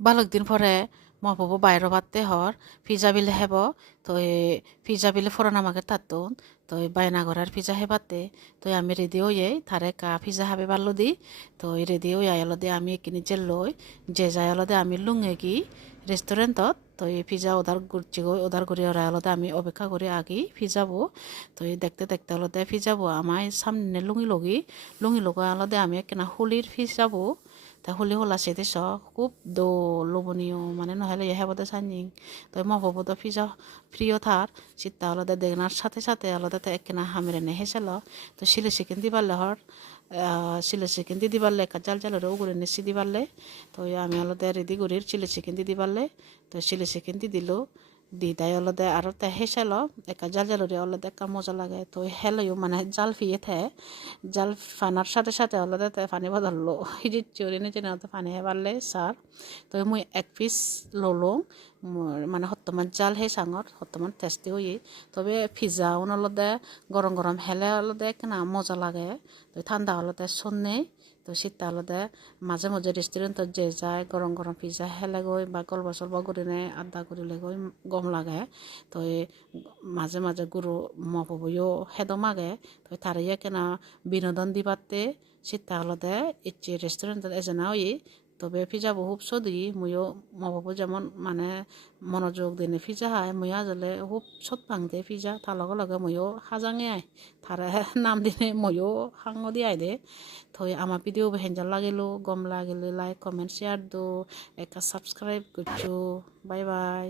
বালক দিন পরে মহবুবু বাইরে ভাতে হর পিজা বিলে হেব তো পিজা বিলে ফোরান আমাকে তাতুন তো বাইনা ঘরের পিজা হেবাতে তো আমি রেডি হয়ে তারে কা পিজা হাবে বাল্লো দি তো রেডি হয়ে আয়ালদে আমি কিনি যে লই যে যায়ালদে আমি লুঙে কি রেস্টুরেন্টত তো এই পিজা ওদার ঘুরছি গই ওদার ঘুরে ওরা আলাদা আমি অপেক্ষা করে আগি পিজাবো তো দেখতে দেখতে আলাদা পিজাবো আমায় সামনে লুঙি লগা আলাদা আমি কেনা হুলির পিজাবো তা হলি হলা সেতে স খুব লোভনীয় মানে নহলে হেবতে সাইনিং তো মহবত ফিজা প্রিয় থার চিত্তা আলাদা দেখনার সাথে সাথে আলাদা একনা হামেরে নে হেসেল তো সিলে চিকেন দি পারলে হর চিলি চিকেন দি পারলে একটা জাল জালেরও করে নেছি দি পারলে তো আমি আলাদা রেডি করি চিলি চিকেন দি পারলে তো চিলি চিকেন দি দিল দি তাই আলাদা আর তাই হেসেল একা জাল জালরে আলাদা একা মজা লাগে তো হেলেও মানে জাল ফিয়ে থে জাল ফানার সাথে সাথে আলাদা তাই পানি বদললো হিজি চুরি নিচে না পানি হে পারলে সার তো মুই এক পিস ললো মানে হত্তমান জাল হে সাঙর হত্তমান টেস্টি হই তবে পিজা আলাদা গরম গরম হেলে আলাদা কেনা মজা লাগে তো ঠান্ডা আলাদা সন্নে তো শীতটা আলাদা মাঝে মাঝে রেস্টুরেন্টত যে যায় গরম গরম পিজা হেলে গই বা গল্প সল্প করে নেয় আড্ডা করিলে গই গম লাগে তো মাঝে মাঝে গুরু মপবইও হেদম আগে তো তারাইয়া কেনা বিনোদন দিবাতে শীতটা আলাদা ইচ্ছে রেস্টুরেন্টত এজেনা হই তবে পিজা খুব সদি ময়ও মবাবো যেমন মানে মনোযোগ দিনে পিজা হায় ময়া জলে খুব সৎ ভাঙতে পিজা তার লগে লগে ময়ও হাজাঙে আয় তারা নাম দিনে ময়ও হাঙ দি আয় দে থই আমার ভিডিও হেঞ্জাল লাগিলো গম লাগিলে লাইক কমেন্ট শেয়ার দো একটা সাবস্ক্রাইব করছো বাই বাই।